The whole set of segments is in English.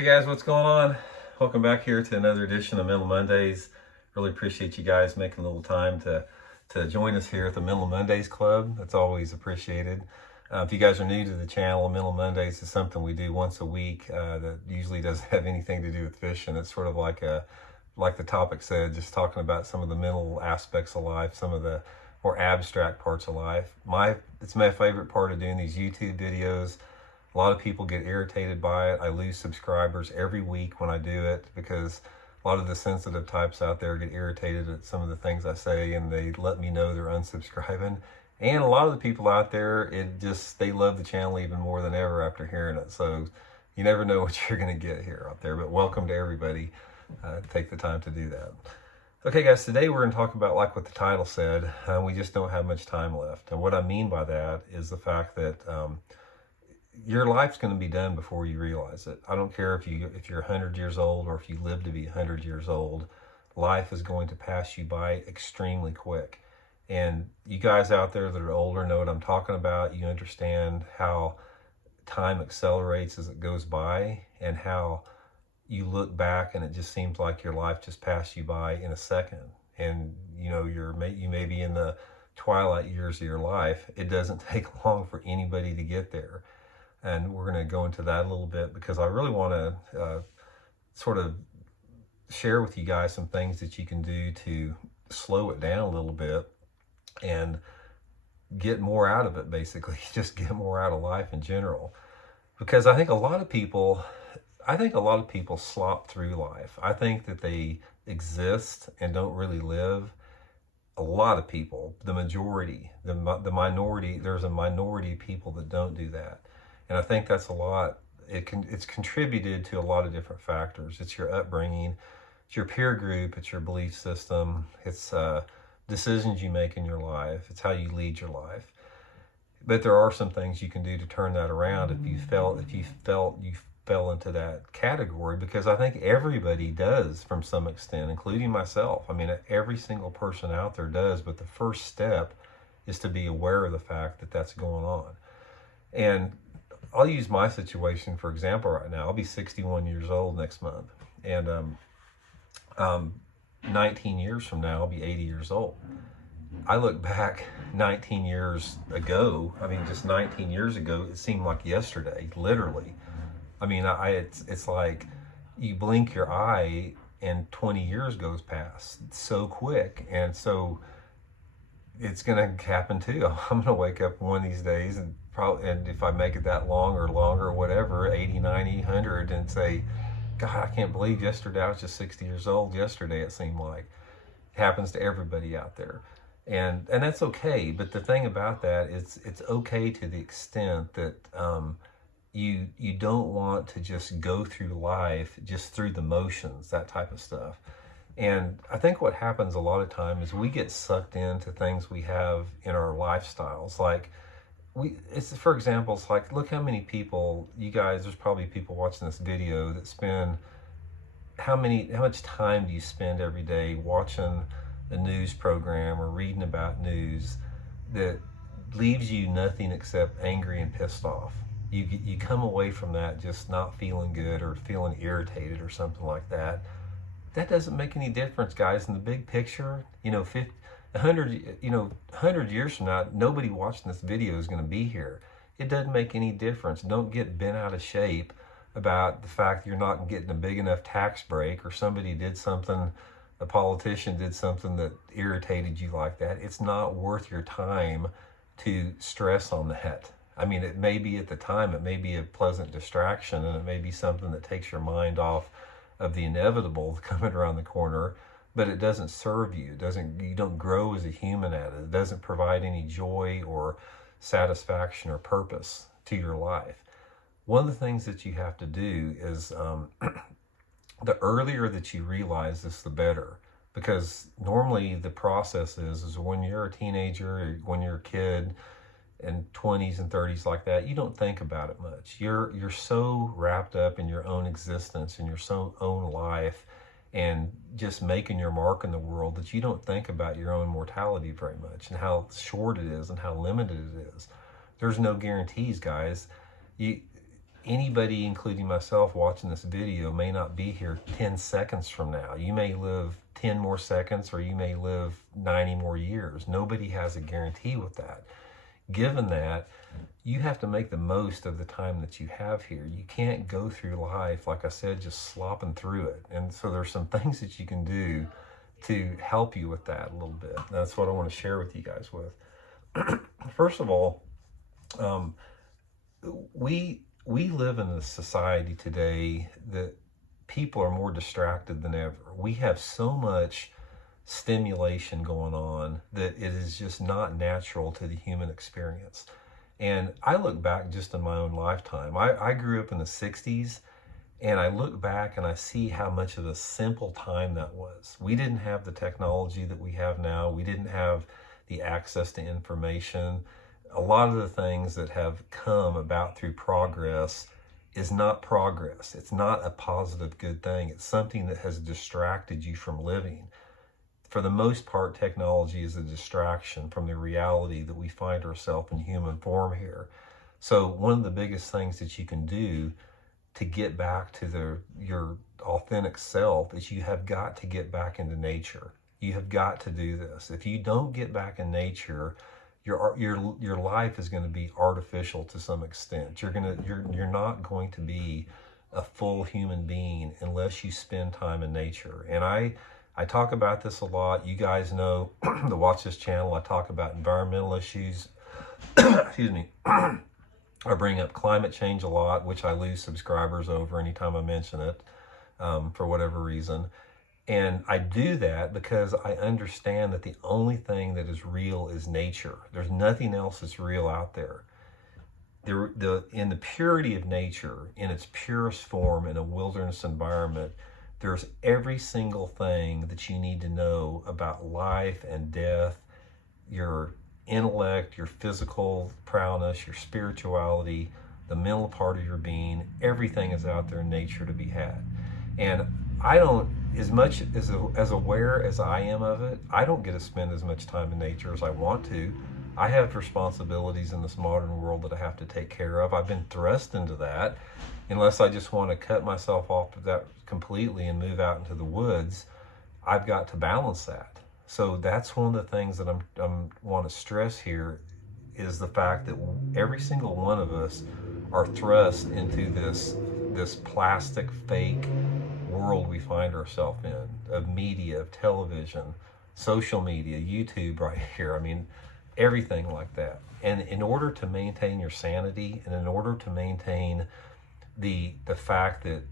Hey guys, what's going on? Welcome back here to another edition of Mental Mondays. Really appreciate you guys making a little time to join us here at the Mental Mondays Club. That's always appreciated. If you guys are new to the channel, Mental Mondays is something we do once a week that usually doesn't have anything to do with fishing. It's sort of like the topic said, just talking about some of the mental aspects of life, some of the more abstract parts of life. It's my favorite part of doing these YouTube videos. A lot of people get irritated by it. I lose subscribers every week when I do it because a lot of the sensitive types out there get irritated at some of the things I say, and they let me know they're unsubscribing. And a lot of the people out there, they love the channel even more than ever after hearing it. So you never know what you're going to get here out there. But welcome to everybody. Take the time to do that. Okay, guys, today we're going to talk about, like what the title said, we just don't have much time left. And what I mean by that is the fact that your life's going to be done before you realize it. I don't care if you're 100 years old or if you live to be 100 years old. Life is going to pass you by extremely quick. And you guys out there that are older know what I'm talking about. You understand how time accelerates as it goes by, and how you look back and it just seems like your life just passed you by in a second. And you may be in the twilight years of your life. It doesn't take long for anybody to get there. And we're going to go into that a little bit because I really want to sort of share with you guys some things that you can do to slow it down a little bit and get more out of it, basically. Just get more out of life in general. Because I think a lot of people slop through life. I think that they exist and don't really live. A lot of people, the majority, the minority, there's a minority of people that don't do that. And I think that's a lot. It's contributed to a lot of different factors. It's your upbringing, it's your peer group, it's your belief system, it's decisions you make in your life, it's how you lead your life. But there are some things you can do to turn that around if you felt you fell into that category, because I think everybody does from some extent, including myself. I mean, every single person out there does, but the first step is to be aware of the fact that that's going on. And I'll use my situation for example right now. I'll be 61 years old next month. And 19 years from now, I'll be 80 years old. I look back 19 years ago, just 19 years ago, it seemed like yesterday, literally. I mean, it's like you blink your eye and 20 years goes past so quick. And so it's going to happen too. I'm going to wake up one of these days and if I make it that long or longer or whatever, 80, 90, 100, and say, God, I can't believe yesterday I was just 60 years old. Yesterday, it seemed like. It happens to everybody out there. And that's okay. But the thing about that is it's okay to the extent that you don't want to just go through life just through the motions, that type of stuff. And I think what happens a lot of time is we get sucked into things we have in our lifestyles. Like, for example, it's like, look how many people, you guys, there's probably people watching this video that spend, how much time do you spend every day watching a news program or reading about news that leaves you nothing except angry and pissed off? You come away from that just not feeling good or feeling irritated or something like that. That doesn't make any difference, guys. In the big picture, 100 years from now, nobody watching this video is going to be here. It doesn't make any difference. Don't get bent out of shape about the fact you're not getting a big enough tax break, or somebody did something, a politician did something that irritated you like that. It's not worth your time to stress on that. I mean, it may be at the time, it may be a pleasant distraction, and it may be something that takes your mind off of the inevitable coming around the corner, but it doesn't serve you. You don't grow as a human at it. It doesn't provide any joy or satisfaction or purpose to your life. One of the things that you have to do is the earlier that you realize this, the better. Because normally the process is when you're a teenager, or when you're a kid, and 20s and 30s like that, you don't think about it much. You're so wrapped up in your own existence and your own life and just making your mark in the world that you don't think about your own mortality very much and how short it is and how limited it is. There's no guarantees, guys. anybody, including myself, watching this video may not be here 10 seconds from now. You may live 10 more seconds, or you may live 90 more years. Nobody has a guarantee with that. Given that, you have to make the most of the time that you have here. You can't go through life, like I said, just slopping through it. And so there's some things that you can do to help you with that a little bit. That's what I want to share with you guys with. First of all, we live in a society today that people are more distracted than ever. We have so much stimulation going on that it is just not natural to the human experience. And I look back just in my own lifetime. I grew up in the 60s, and I look back and I see how much of a simple time that was. We didn't have the technology that we have now. We didn't have the access to information. A lot of the things that have come about through progress is not progress. It's not a positive, good thing. It's something that has distracted you from living. For the most part, technology is a distraction from the reality that we find ourselves in human form here. So one of the biggest things that you can do to get back to your authentic self is you have got to get back into nature. You have got to do this. If you don't get back in nature, your life is going to be artificial to some extent. You're not going to be a full human being unless you spend time in nature. And I talk about this a lot. You guys know that watch this channel, I talk about environmental issues. Excuse me. I bring up climate change a lot, which I lose subscribers over anytime I mention it, for whatever reason. And I do that because I understand that the only thing that is real is nature. There's nothing else that's real out there. In the purity of nature, in its purest form, in a wilderness environment, there's every single thing that you need to know about life and death, your intellect, your physical prowess, your spirituality, the mental part of your being. Everything is out there in nature to be had. And I don't, as much as aware as I am of it, I don't get to spend as much time in nature as I want to. I have responsibilities in this modern world that I have to take care of. I've been thrust into that. Unless I just want to cut myself off of that completely and move out into the woods, I've got to balance that. So that's one of the things that I want to stress here, is the fact that every single one of us are thrust into this plastic fake world we find ourselves in, of media, of television, social media, YouTube right here. I mean, everything like that. And in order to maintain your sanity, and in order to maintain the fact that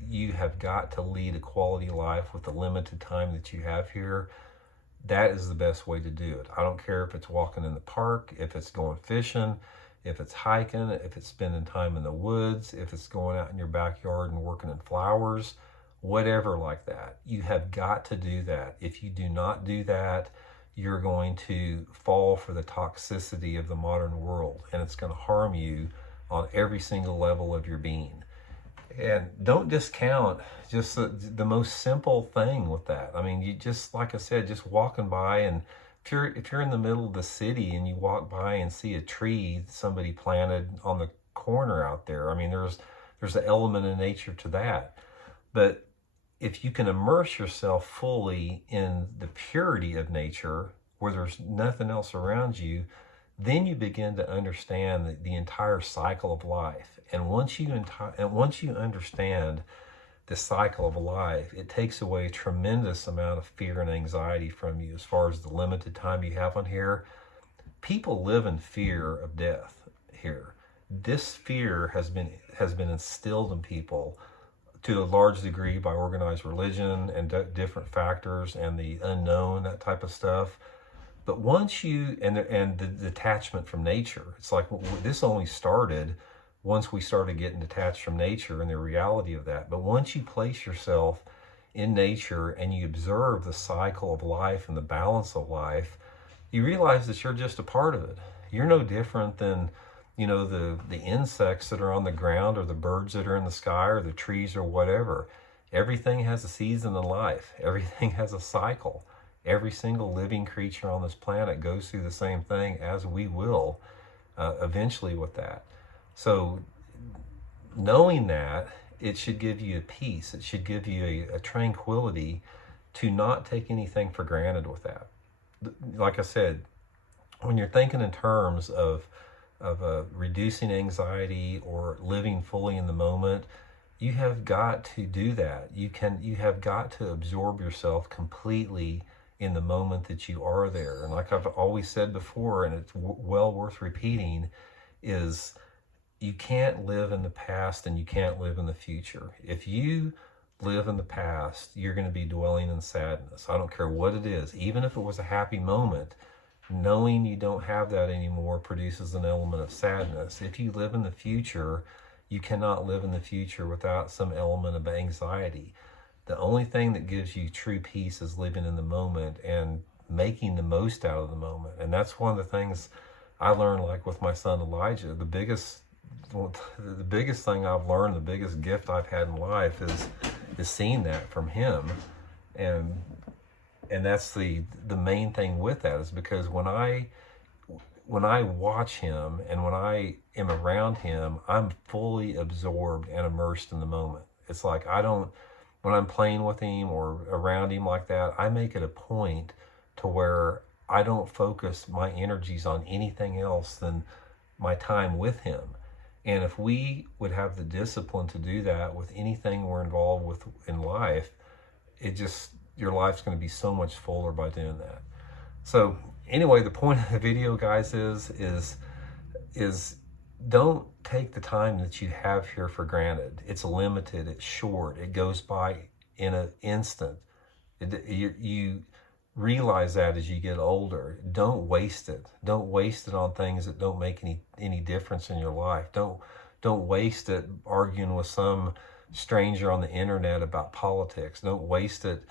you have got to lead a quality life with the limited time that you have here, that is the best way to do it. I don't care if it's walking in the park, if it's going fishing, if it's hiking, if it's spending time in the woods, if it's going out in your backyard and working in flowers, whatever like that. You have got to do that. If you do not do that, you're going to fall for the toxicity of the modern world, and it's going to harm you on every single level of your being. And don't discount just the most simple thing with that. I mean, you just, like I said, just walking by, and if you're in the middle of the city and you walk by and see a tree somebody planted on the corner out there, I mean, there's an element of nature to that. But if you can immerse yourself fully in the purity of nature, where there's nothing else around you, then you begin to understand the entire cycle of life. And once you understand the cycle of life, it takes away a tremendous amount of fear and anxiety from you as far as the limited time you have on here. People live in fear of death here. This fear has been instilled in people to a large degree by organized religion and different factors and the unknown, that type of stuff. But once you, and the detachment from nature, it's like this only started once we started getting detached from nature and the reality of that. But once you place yourself in nature and you observe the cycle of life and the balance of life, you realize that you're just a part of it. You're no different than, you know, the insects that are on the ground, or the birds that are in the sky, or the trees, or whatever. Everything has a season in life. Everything has a cycle. Every single living creature on this planet goes through the same thing, as we will eventually with that. So knowing that, it should give you a peace. It should give you a tranquility to not take anything for granted with that. Like I said, when you're thinking in terms of reducing anxiety or living fully in the moment, you have got to do that. You have got to absorb yourself completely in the moment that you are there. And like I've always said before, and it's well worth repeating, is you can't live in the past and you can't live in the future. If you live in the past, you're going to be dwelling in sadness. I don't care what it is. Even if it was a happy moment, knowing you don't have that anymore produces an element of sadness. If you live in the future, you cannot live in the future without some element of anxiety. The only thing that gives you true peace is living in the moment and making the most out of the moment. And that's one of the things I learned, like with my son Elijah. The biggest thing I've learned, the biggest gift I've had in life is seeing that from him. And that's the main thing with that, is because when I watch him and when I am around him, I'm fully absorbed and immersed in the moment. It's like when I'm playing with him or around him like that, I make it a point to where I don't focus my energies on anything else than my time with him. And if we would have the discipline to do that with anything we're involved with in life, your life's going to be so much fuller by doing that. So anyway, the point of the video, guys, is don't take the time that you have here for granted. It's limited, it's short, it goes by in an instant. You realize that as you get older. Don't waste it. Don't waste it on things that don't make any difference in your life. Don't waste it arguing with some stranger on the internet about politics. Don't waste it,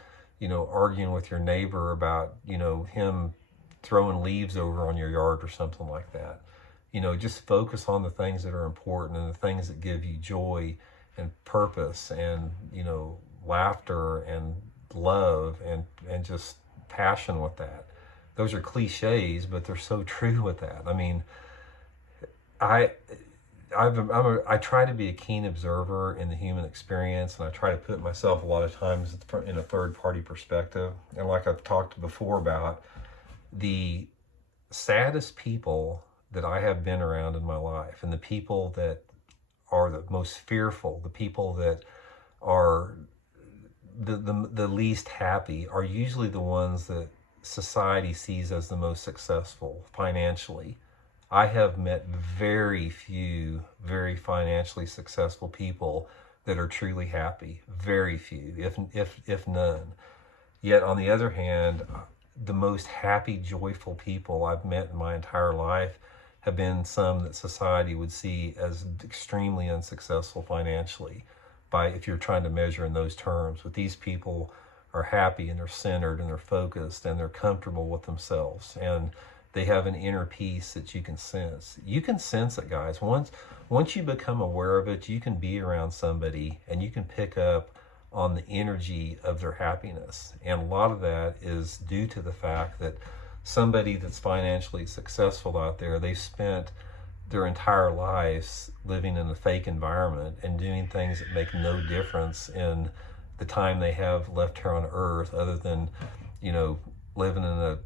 arguing with your neighbor about, him throwing leaves over on your yard or something like that. Just focus on the things that are important and the things that give you joy and purpose and, laughter and love and just passion with that. Those are cliches, but they're so true with that. I mean, I try to be a keen observer in the human experience, and I try to put myself a lot of times in a third-party perspective. And like I've talked before about, the saddest people that I have been around in my life, and the people that are the most fearful, the people that are the least happy, are usually the ones that society sees as the most successful financially. I have met very few very financially successful people that are truly happy. Very few, if none. Yet on the other hand, the most happy, joyful people I've met in my entire life have been some that society would see as extremely unsuccessful financially, if you're trying to measure in those terms. But these people are happy and they're centered and they're focused and they're comfortable with themselves, and they have an inner peace that you can sense. You can sense it, guys. Once you become aware of it, you can be around somebody and you can pick up on the energy of their happiness. And a lot of that is due to the fact that somebody that's financially successful out there, they've spent their entire lives living in a fake environment and doing things that make no difference in the time they have left here on earth, other than, living in a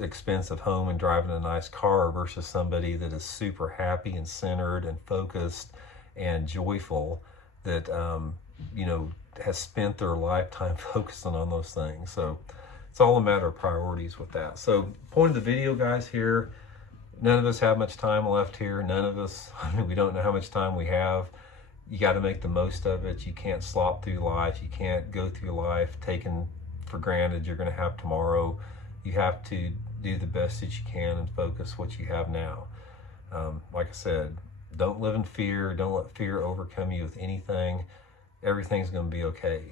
expensive home and driving a nice car, versus somebody that is super happy and centered and focused and joyful, that has spent their lifetime focusing on those things. So it's all a matter of priorities with that. So point of the video, guys, here, none of us have much time left here. None of us, we don't know how much time we have. You got to make the most of it. You can't slop through life. You can't go through life taking for granted you're going to have tomorrow. You have to do the best that you can and focus what you have now. Like I said, don't live in fear. Don't let fear overcome you with anything. Everything's going to be okay.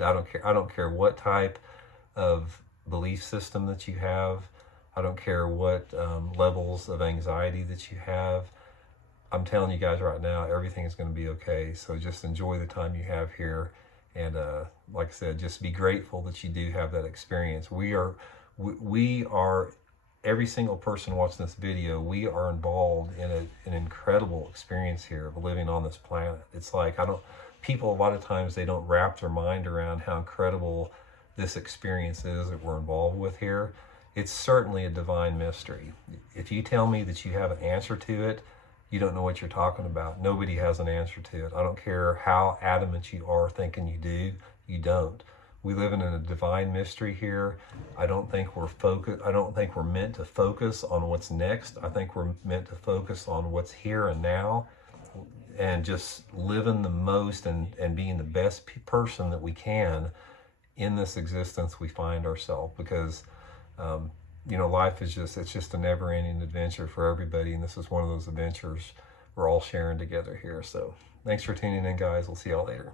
I don't care what type of belief system that you have. I don't care what levels of anxiety that you have. I'm telling you guys right now, everything is going to be okay. So just enjoy the time you have here. And like I said, just be grateful that you do have that experience. We are every single person watching this video, we are involved in an incredible experience here of living on this planet. It's like, people a lot of times, they don't wrap their mind around how incredible this experience is that we're involved with here. It's certainly a divine mystery. If you tell me that you have an answer to it, you don't know what you're talking about. Nobody has an answer to it. I don't care how adamant you are thinking you do, you don't. We live in a divine mystery here. I don't think we're meant to focus on what's next. I think we're meant to focus on what's here and now, and just living the most and being the best person that we can in this existence we find ourselves. Because life is just a never-ending adventure for everybody, and this is one of those adventures we're all sharing together here. So thanks for tuning in, guys. We'll see y'all later.